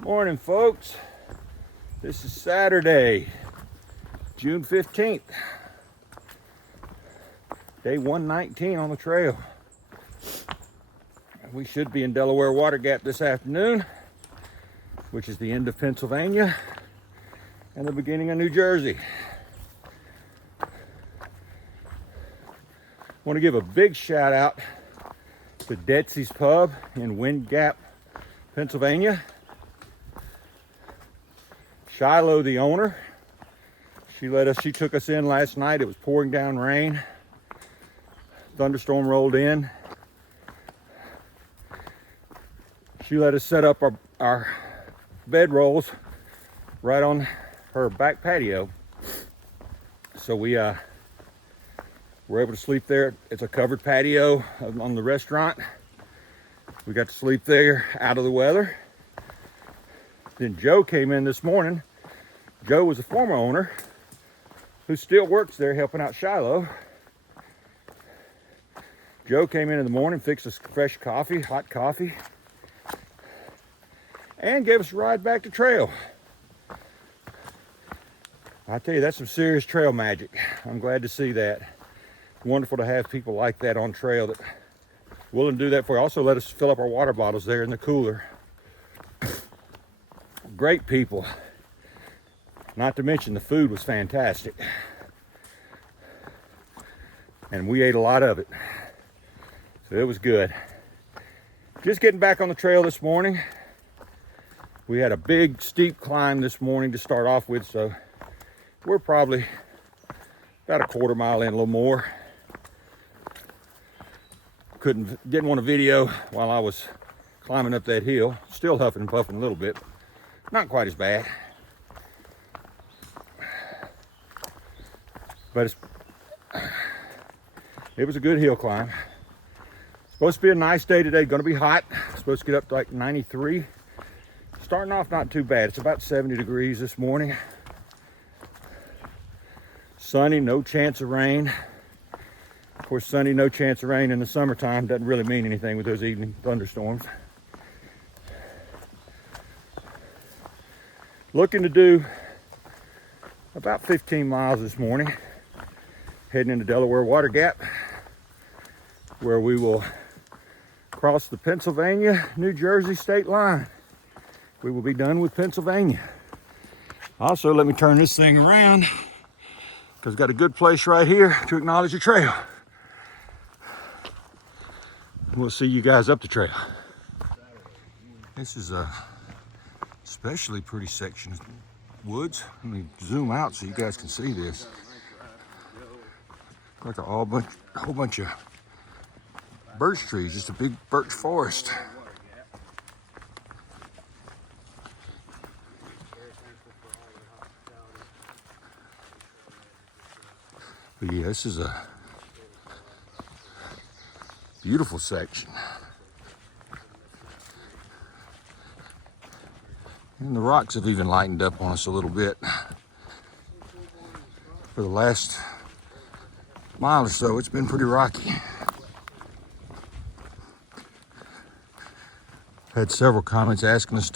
Morning, folks. This is Saturday, June 15th, day 119 on the trail. We should be in Delaware Water Gap this afternoon, which is the end of Pennsylvania and the beginning of New Jersey. I want to give a big shout out to Detsy's Pub in Wind Gap, Pennsylvania. Shiloh, the owner, she took us in last night. It was pouring down rain. Thunderstorm rolled in. She let us set up our bed rolls right on her back patio. So we were able to sleep there. It's a covered patio on the restaurant. We got to sleep there out of the weather. Then Joe came in this morning. Joe was a former owner who still works there helping out Shiloh. Joe came in the morning, fixed us fresh coffee, hot coffee, and gave us a ride back to trail. I tell you, that's some serious trail magic. I'm glad to see that. Wonderful to have people like that on trail that willing to do that for you. Also let us fill up our water bottles there in the cooler. Great people. Not to mention the food was fantastic. And we ate a lot of it. So it was good. Just getting back on the trail this morning. We had a big steep climb this morning to start off with, so we're probably about a quarter mile in, a little more. Didn't want to video while I was climbing up that hill. Still huffing and puffing a little bit. Not quite as bad. But it was a good hill climb. Supposed to be a nice day today. Going to be hot. Supposed to get up to like 93. Starting off not too bad. It's about 70 degrees this morning. Sunny, no chance of rain. Of course, sunny, no chance of rain in the summertime doesn't really mean anything with those evening thunderstorms. Looking to do about 15 miles this morning. Heading into Delaware Water Gap, where we will cross the Pennsylvania-New Jersey state line. We will be done with Pennsylvania. Also, let me turn this thing around because I've got a good place right here to acknowledge the trail. We'll see you guys up the trail. This is a especially pretty section of woods. Let me zoom out so you guys can see this. Like a whole bunch of birch trees, just a big birch forest. But yeah, this is a beautiful section. And the rocks have even lightened up on us a little bit. For the last mile or so, it's been pretty rocky. Had several comments asking us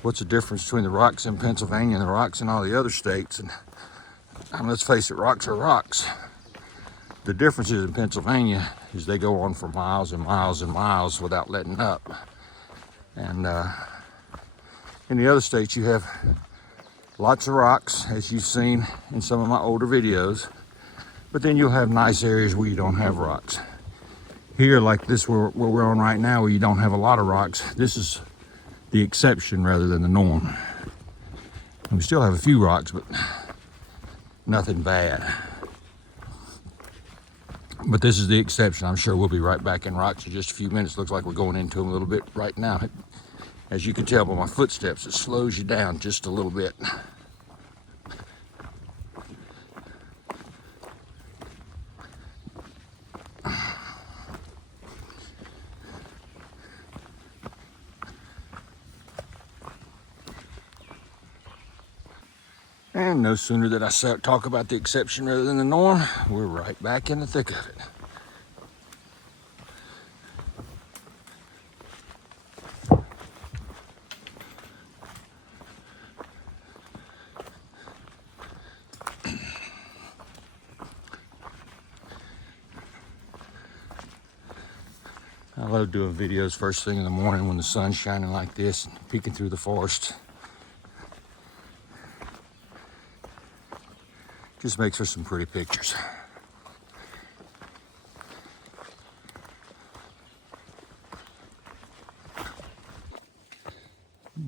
what's the difference between the rocks in Pennsylvania and the rocks in all the other states. And let's face it, rocks are rocks. The differences in Pennsylvania is they go on for miles and miles and miles without letting up. And in the other states, you have lots of rocks, as you've seen in some of my older videos. But then you'll have nice areas where you don't have rocks. Here, like this where we're on right now, where you don't have a lot of rocks, this is the exception rather than the norm. And we still have a few rocks, but nothing bad. But this is the exception. I'm sure we'll be right back in rocks in just a few minutes. Looks like we're going into them a little bit right now. As you can tell by my footsteps, it slows you down just a little bit. And no sooner did I talk about the exception rather than the norm, we're right back in the thick of it. I love doing videos first thing in the morning when the sun's shining like this and peeking through the forest. Just makes for some pretty pictures.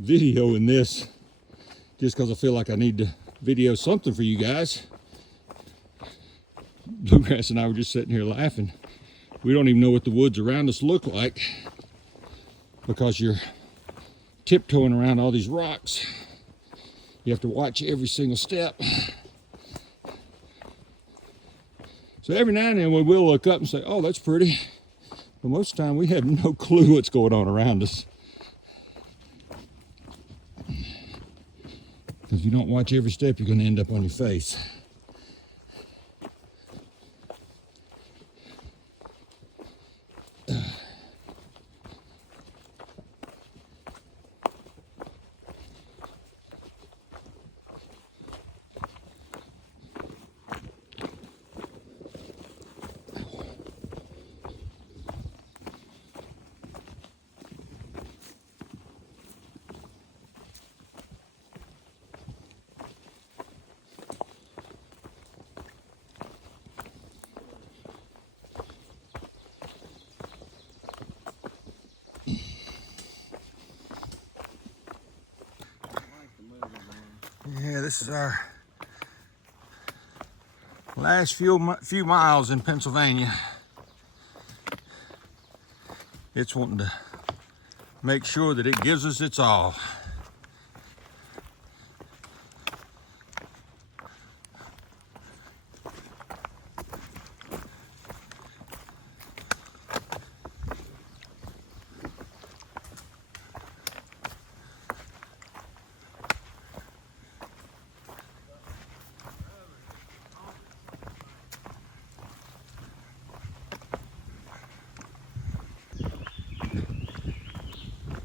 Videoing this just because I feel like I need to video something for you guys. Bluegrass and I were just sitting here laughing. We don't even know what the woods around us look like because you're tiptoeing around all these rocks. You have to watch every single step. So every now and then we will look up and say, oh, that's pretty. But most of the time we have no clue what's going on around us. Because if you don't watch every step, you're going to end up on your face. Yeah, this is our last few miles in Pennsylvania. It's wanting to make sure that it gives us its all.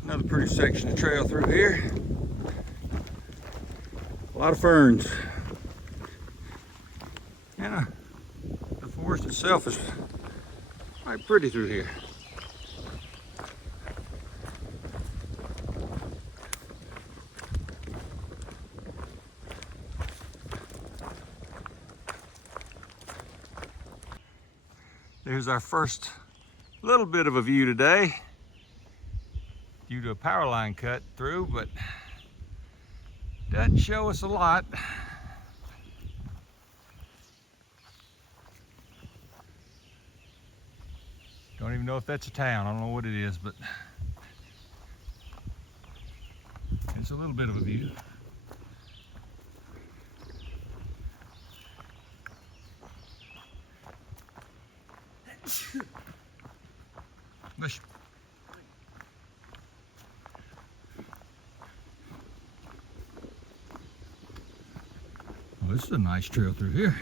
Another pretty section of trail through here. A lot of ferns. And the forest itself is quite pretty through here. There's our first little bit of a view today, due to a power line cut through, but doesn't show us a lot. Don't even know if that's a town. I don't know what it is, but it's a little bit of a view. Well, this is a nice trail through here.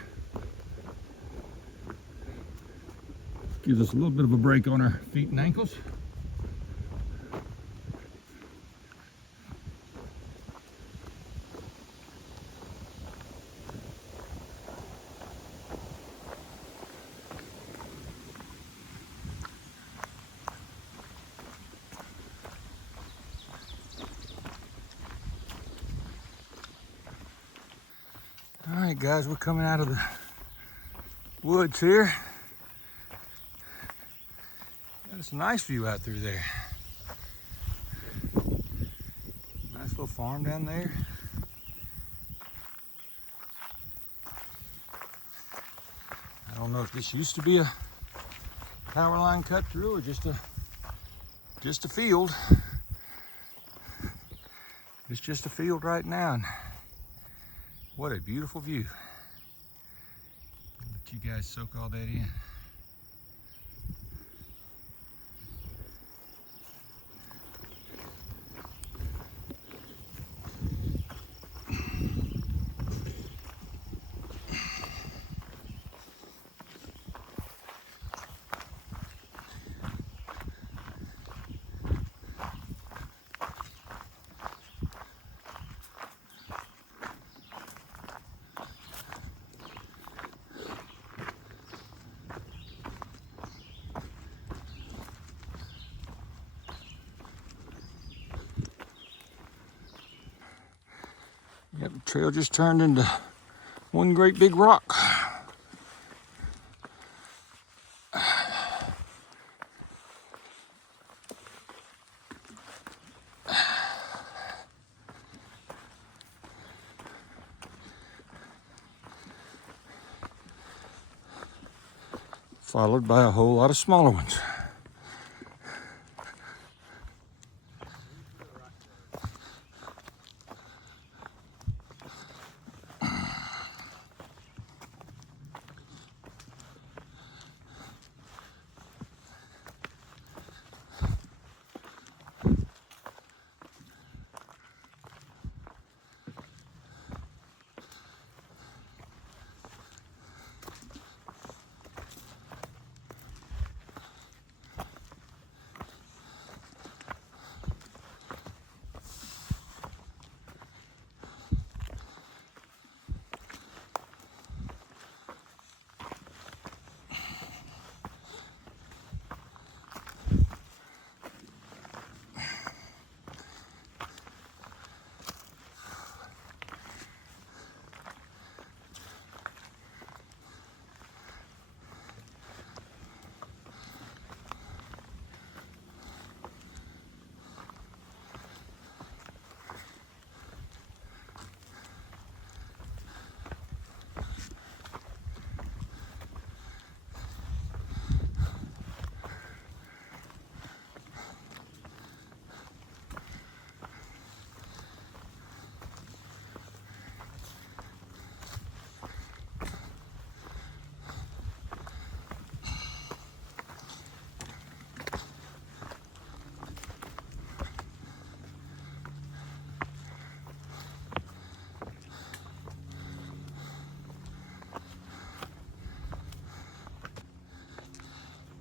Gives us a little bit of a break on our feet and ankles. All right, guys, we're coming out of the woods here. Got us a nice view out through there. Nice little farm down there. I don't know if this used to be a power line cut through or just a field. It's just a field right now. And what a beautiful view. Let you guys soak all that in. Trail just turned into one great big rock. Followed by a whole lot of smaller ones.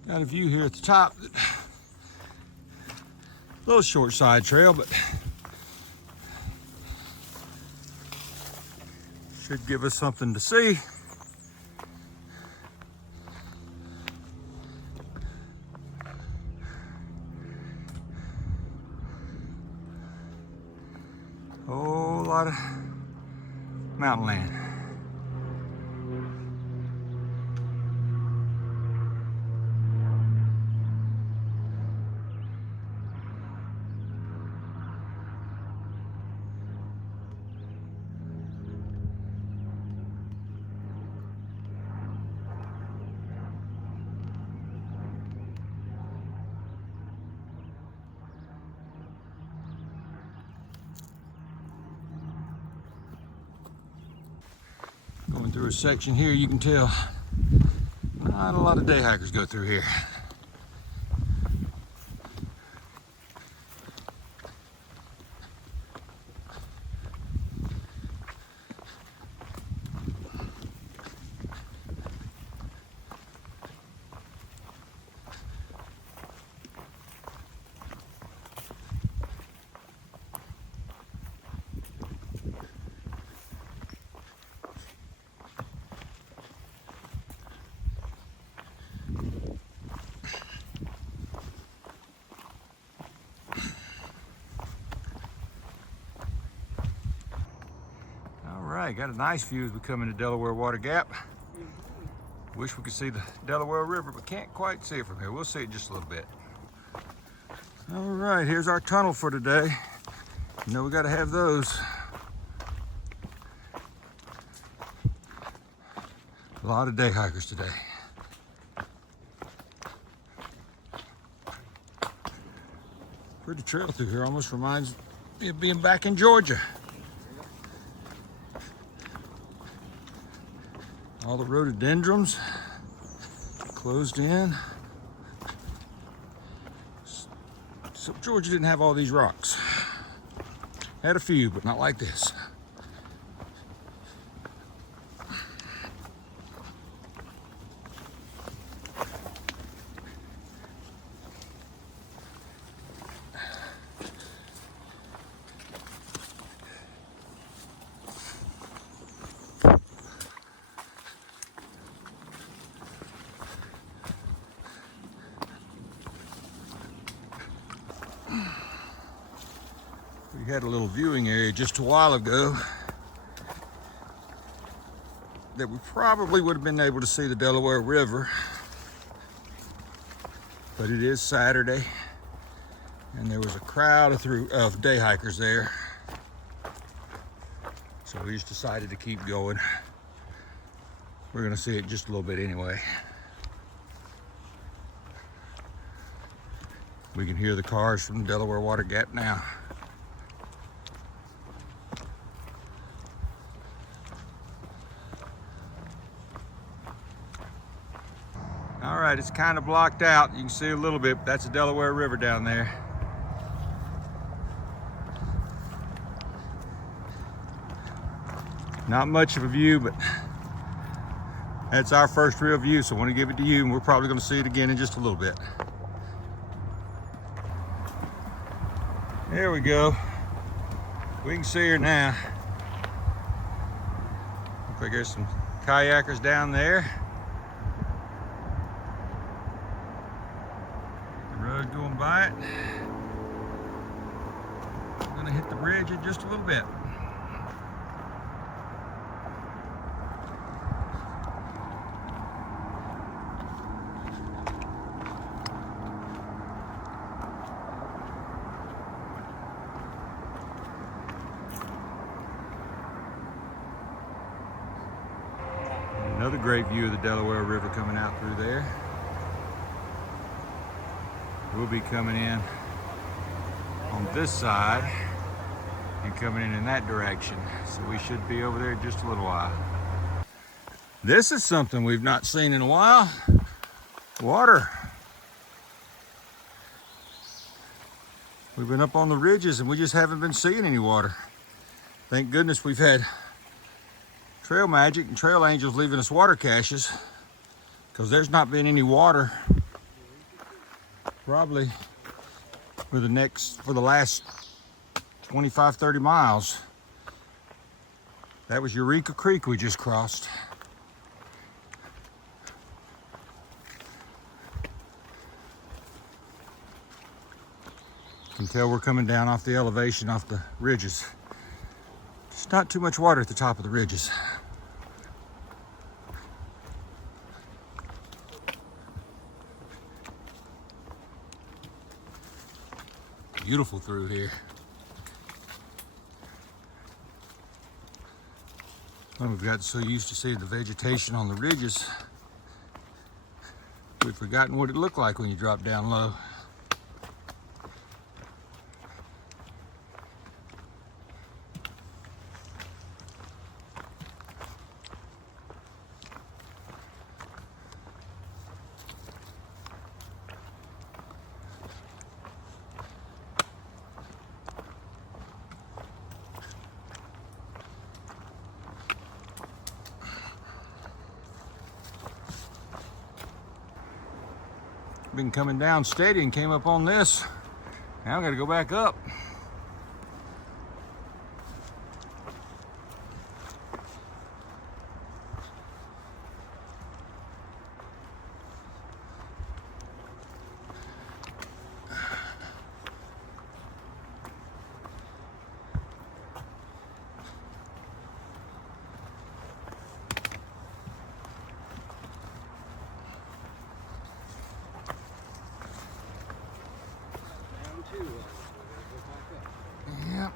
Got a view here at the top. A little short side trail, but should give us something to see. Whole lot of mountain land. Going through a section here, you can tell not a lot of day hikers go through here. Alright, got a nice view as we come into Delaware Water Gap. Wish we could see the Delaware River, but can't quite see it from here. We'll see it just a little bit. Alright, here's our tunnel for today. You know we gotta have those. A lot of day hikers today. Pretty trail through here, almost reminds me of being back in Georgia. All the rhododendrons closed in. So Georgia didn't have all these rocks. Had a few, but not like this. We had a little viewing area just a while ago. that we probably would have been able to see the Delaware River, but it is Saturday and there was a crowd of day hikers there. So we just decided to keep going. We're gonna see it just a little bit anyway. We can hear the cars from the Delaware Water Gap now. All right, it's kind of blocked out. You can see a little bit, but that's the Delaware River down there. Not much of a view, but that's our first real view, so I want to give it to you, and we're probably going to see it again in just a little bit. There we go. We can see her now. Looks like there's some kayakers down there. The road going by it. We're going to hit the bridge in just a little bit. Another great view of the Delaware River coming out through there. We'll be coming in on this side and coming in that direction. So we should be over there in just a little while. This is something we've not seen in a while. Water. We've been up on the ridges and we just haven't been seeing any water. Thank goodness we've had Trail Magic and Trail Angels leaving us water caches, because there's not been any water probably for the last 25-30 miles. That was Eureka Creek we just crossed. You can tell we're coming down off the elevation, off the ridges. Just not too much water at the top of the ridges. Beautiful through here. Well, we've gotten so used to seeing the vegetation on the ridges, we've forgotten what it looked like when you drop down low. Been coming down steady and came up on this. Now I gotta go back up. Yep.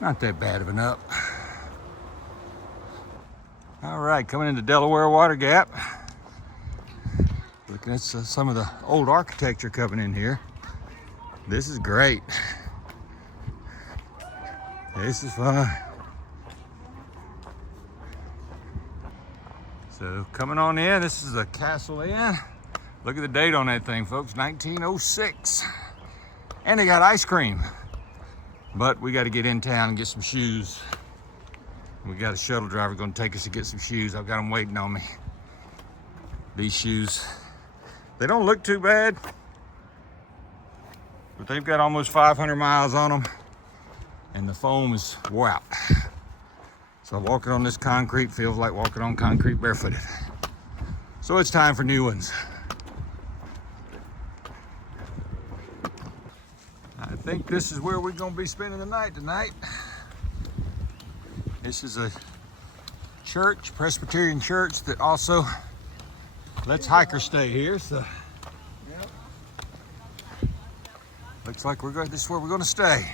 Not that bad of an up. All right, coming into Delaware Water Gap. Looking at some of the old architecture coming in here. This is great. This is fun. So coming on in, this is the Castle Inn. Look at the date on that thing, folks, 1906. And they got ice cream. But we got to get in town and get some shoes. We got a shuttle driver going to take us to get some shoes. I've got them waiting on me. These shoes, they don't look too bad, but they've got almost 500 miles on them. And the foam is wore out. So walking on this concrete feels like walking on concrete barefooted. So it's time for new ones. I think this is where we're gonna be spending the night tonight. This is a church, Presbyterian church, that also lets hikers stay here. So looks like this is where we're gonna stay.